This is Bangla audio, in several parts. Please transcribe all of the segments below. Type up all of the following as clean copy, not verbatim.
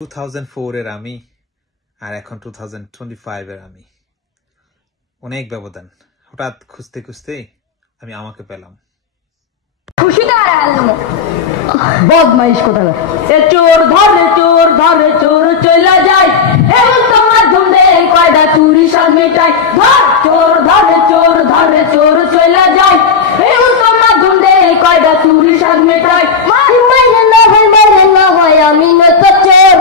2004 এর আমি আর এখন 2025 এর আমি অনেক ব্যবধান। হঠাৎ খুঁজতে খুঁজতে আমি আমাকে পেলাম। বদমাইশ কোথায় চোর ধরে চোর চলে যায় এবং তোমার ধুমে কয়টা চুরি সব মিটাই চোর ধরে চোর চলে যায় এবং তোমার ধুমে কয়টা চুরি সব মিটাই মাইরে না হয় আমি নত চোর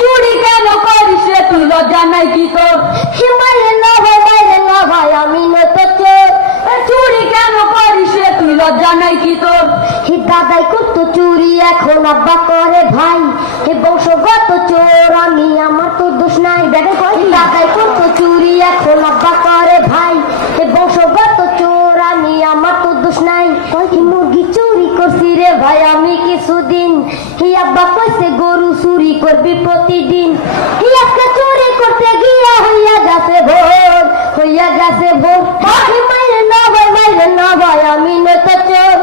চুরি কেন করিস রে তুই লজ্জা নাই কি তোর মাইরে না হয় আমি নত চোর চুরি কেন করিস রে তুই লজ্জা নাই কি তোর দাদাই করতো চুরি এখন আব্বা করে ভাই হে বংশগত চোর আমি আমার তো দোষ নাই দাদাই করতো চুরি এখন আব্বা করে ভাই হে বংশগত চোর আমি আমার তো দোষ নাই মুরগি চুরি করছি রে ভাই আমি কিছুদিন হি আব্বা কইছে গরু চুরি করবি প্রতিদিন হি আজকে চুরি করতে গিয়া হইয়া গেছে ভোর মাইরে না ভাই আমি নত চোর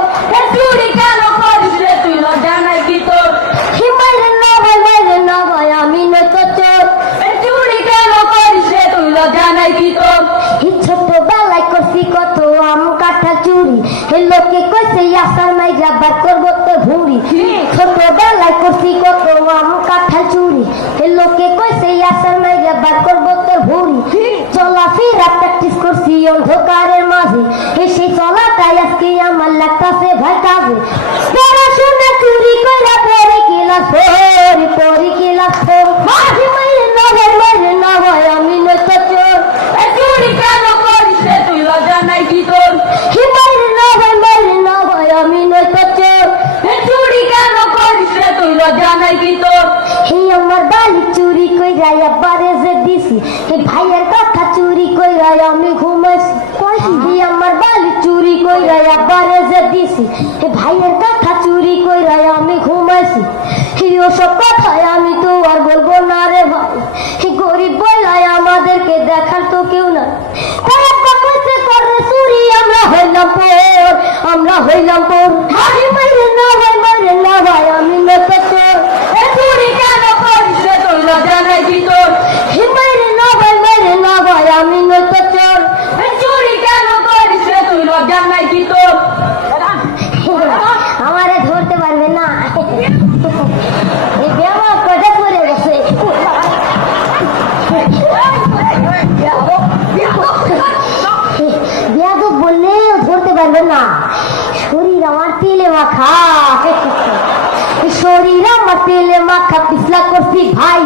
চুরি কেন করিস রে তুই লজ্জা নাই কি তোর মাইরে না ভাই আমি নত চোর চুরি কেন করিস রে তুই লজ্জা নাই কি তোর ছোটবেলায় করছি কত আম কাঁঠাল চুরি হে লোকে কইছে আসার মাই যাবার করবো তো ভুঁড়ি ছোটবেলায় করছি কত আম কাঁঠাল চুরি হে লোকে কইছে আসার মাই যাবার করবো তো ভুঁড়ি চলাফেরা প্র্যাকটিস করছি অন্ধকারের মাঝে সেই চলাটাই আজকে আমার লাগতাছে ভাই কাজে পড়াশোনা চুরি কইরা পরে ক্লাস মাইরে না ভাই আমি নত চোর চুরি কেন করিস রে তুই লজ্জা নাই কি তোর মাইরে না ভাই আমি নত চোর চুরি কেন করিস রে তুই লজ্জা নাই কি তোর আমার বাড়ি চুরি কইরা আব্বারে যে দিছি ভাইয়ের কথা চুরি কইরা আমি ঘুমাইছি আমার বাড়ি চুরি কইরা আব্বারে যে দিছি ভাইয়ের কথা চুরি কইরা আমি ঘুমাইছি ওসব কথায় আমি তো আর বলবো না রে ভাই গরিব বলাই আমাদেরকে দেখার তো কেউ না করে চুরি আমরা হইলাম পর মাইরে না ভাই আমি নত চোর চুরি কেন করিস রে তুই লজ্জা নাই কি তোর মাইরে না ভাই আমি নত চোর চুরি কেন করিস রে তুই লজ্জা নাই কি তোর আমারে ধরতে পারবে না এই বেমা কটা পড়ে গেছে বিয়াদব বললেও ধরতে পারবে না শরীর আমার তেলে মাখা পিছলা করছি ভাই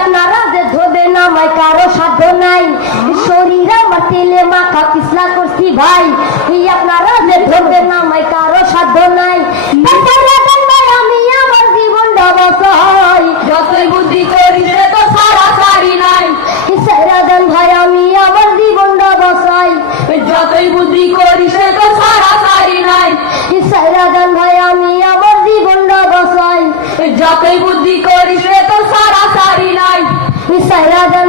আপনারা যে ধরবে না মাই কারো সাধ্য নাই শরীর আমার তেলে মাখা পিছলা করছি ভাই আপনারা যে ধরবে না মাই কারো সাধ্য নাই আমি আমার জীবনটা বাঁচাই যতই বুদ্ধি করিস তো সারা সারি নাই সারাদান ভাই আমি আমার জীবনটা বাঁচাই যতই বুদ্ধি করিস তো সারা সারি নাই সারাদান ভাই আমি আমার জীবনটা বাঁচাই যতই বুদ্ধি করিস তো সারা সারি নাই সারাদান